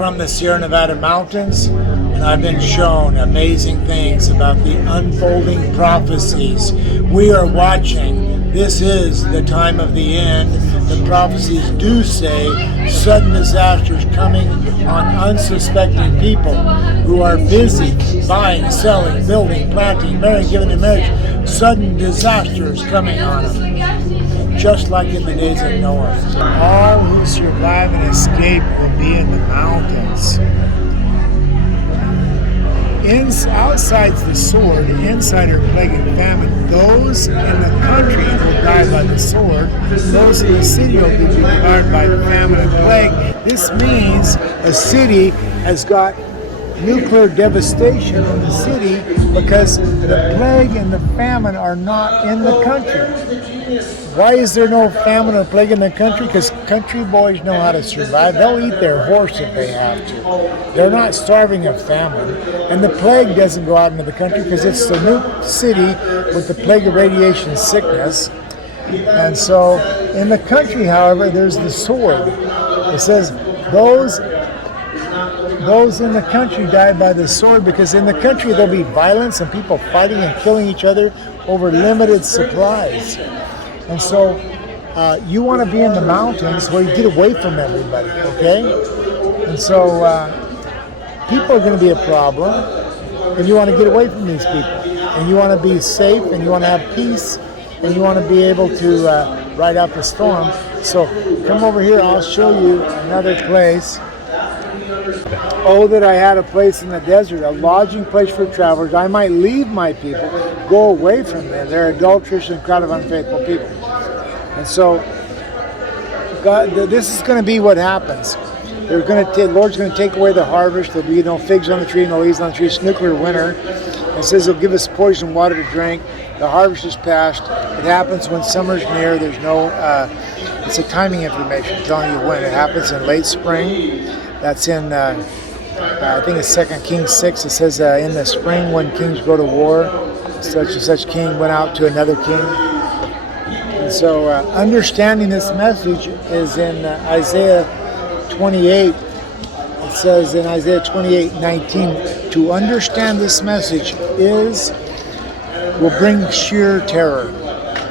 from the Sierra Nevada mountains, and I've been shown amazing things about the unfolding prophecies. We are watching. This is the time of the end. The prophecies do say sudden disasters coming on unsuspecting people who are busy buying, selling, building, planting, marrying, giving in marriage. Sudden disasters coming on them, just like in the days of Noah. All who survive and escape will be in the mountains. Outside the sword, inside are plague and famine. Those in the country will die by the sword. Those in the city will be devoured by famine and plague. This means a city has got nuclear devastation in the city because the plague and the famine are not in the country. Why is there no famine or plague in the country? Because country boys know how to survive. They'll eat their horse if they have to. They're not starving of famine. And the plague doesn't go out into the country because it's the new city with the plague of radiation sickness. And so in the country, however, there's the sword. It says those in the country die by the sword, because in the country there'll be violence and people fighting and killing each other over limited supplies. And so you want to be in the mountains where you get away from everybody, okay? And so people are going to be a problem, and you want to get away from these people. And you want to be safe, and you want to have peace, and you want to be able to ride out the storm. So come over here, I'll show you another place. Oh, that I had a place in the desert, a lodging place for travelers. I might leave my people, go away from them. They're adulterous and crowd of unfaithful people. And so, God, this is going to be what happens. The Lord's going to take away the harvest. There'll be no figs on the tree, no leaves on the tree. It's nuclear winter. It says He'll give us poison water to drink. The harvest is past. It happens when summer's near. There's no, it's a timing information telling you when. It happens in late spring. That's in, I think it's 2 Kings 6. It says in the spring when kings go to war, such and such king went out to another king. And so understanding this message is in Isaiah 28. It says in Isaiah 28:19, to understand this message will bring sheer terror.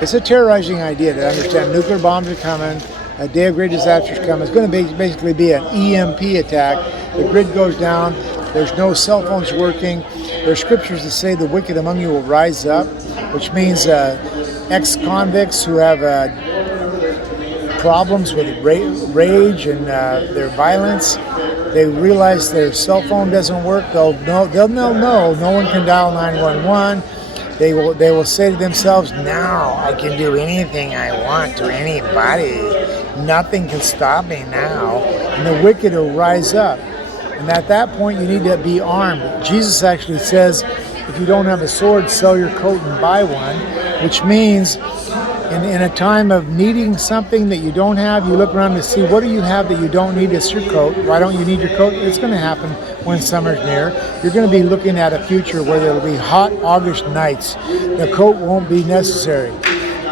It's a terrorizing idea to understand nuclear bombs are coming, a day of great disaster is coming. It's going to basically be an EMP attack. The grid goes down. There's no cell phones working. There are scriptures that say the wicked among you will rise up, which means ex-convicts who have problems with rage and their violence. They realize their cell phone doesn't work. They'll know. No one can dial 911. They will say to themselves, now I can do anything I want to anybody. Nothing can stop me now. And the wicked will rise up. And at that point, you need to be armed. Jesus actually says, if you don't have a sword, sell your coat and buy one, which means in a time of needing something that you don't have, you look around to see what do you have that you don't need. It's your coat. Why don't you need your coat? It's going to happen when summer's near. You're going to be looking at a future where there will be hot August nights. The coat won't be necessary.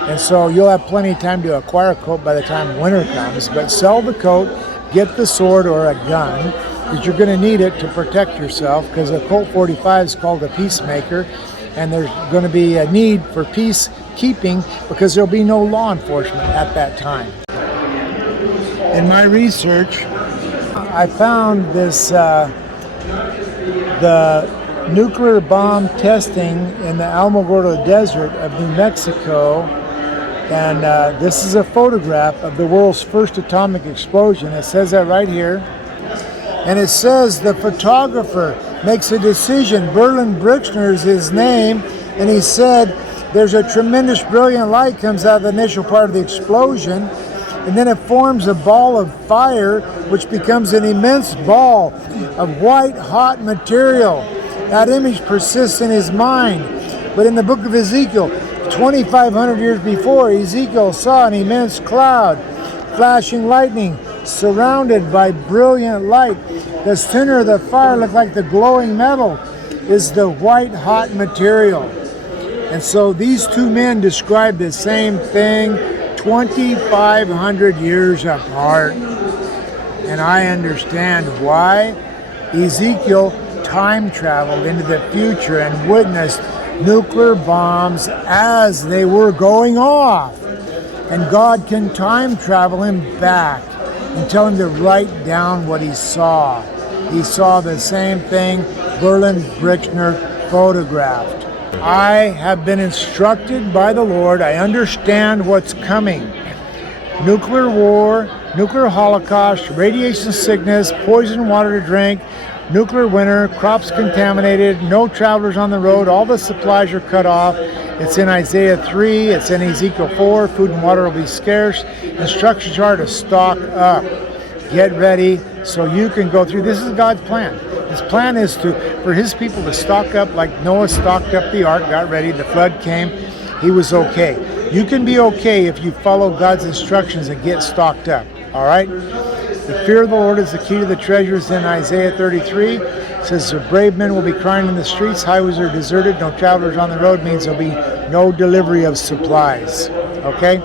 And so you'll have plenty of time to acquire a coat by the time winter comes. But sell the coat, get the sword or a gun, because you're going to need it to protect yourself, because a Colt 45 is called a peacemaker, and there's going to be a need for peacekeeping because there'll be no law enforcement at that time. In my research, I found this, the nuclear bomb testing in the Alamogordo Desert of New Mexico, and this is a photograph of the world's first atomic explosion. It says that right here. And it says the photographer makes a decision. Berlin Brixner is his name, and he said there's a tremendous brilliant light comes out of the initial part of the explosion, and then it forms a ball of fire which becomes an immense ball of white hot material. That image persists in his mind. But in the book of Ezekiel, 2,500 years before, Ezekiel saw an immense cloud, flashing lightning, surrounded by brilliant light. The center of the fire looked like the glowing metal is the white hot material. And so these two men describe the same thing 2,500 years apart. and I understand why Ezekiel time traveled into the future and witnessed nuclear bombs as they were going off. And God can time travel him back and tell him to write down what he saw. He saw the same thing Berlin Brickner photographed. I have been instructed by the Lord. I understand what's coming. Nuclear war, nuclear holocaust, radiation sickness, poison water to drink, nuclear winter, crops contaminated, no travelers on the road, all the supplies are cut off. It's in Isaiah 3, it's in Ezekiel 4, food and water will be scarce. Instructions are to stock up. Get ready so you can go through. This is God's plan. His plan is for his people to stock up like Noah stocked up the ark, got ready, the flood came, he was okay. You can be okay if you follow God's instructions and get stocked up, all right? The fear of the Lord is the key to the treasures in Isaiah 33. It says, the brave men will be crying in the streets, highways are deserted, no travelers on the road, means there'll be no delivery of supplies, okay?